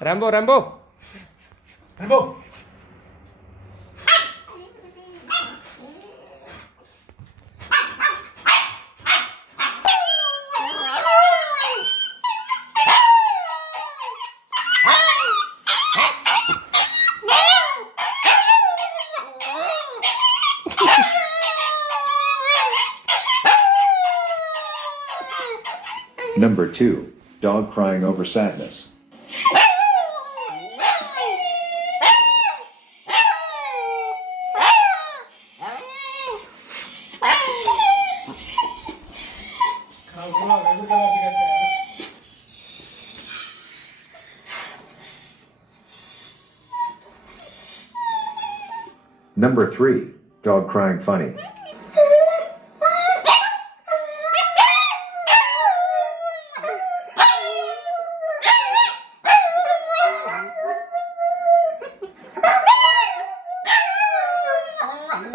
Rambo, Rambo. Rambo. Number 2. Dog crying over sadness. Number 3. Dog crying funny.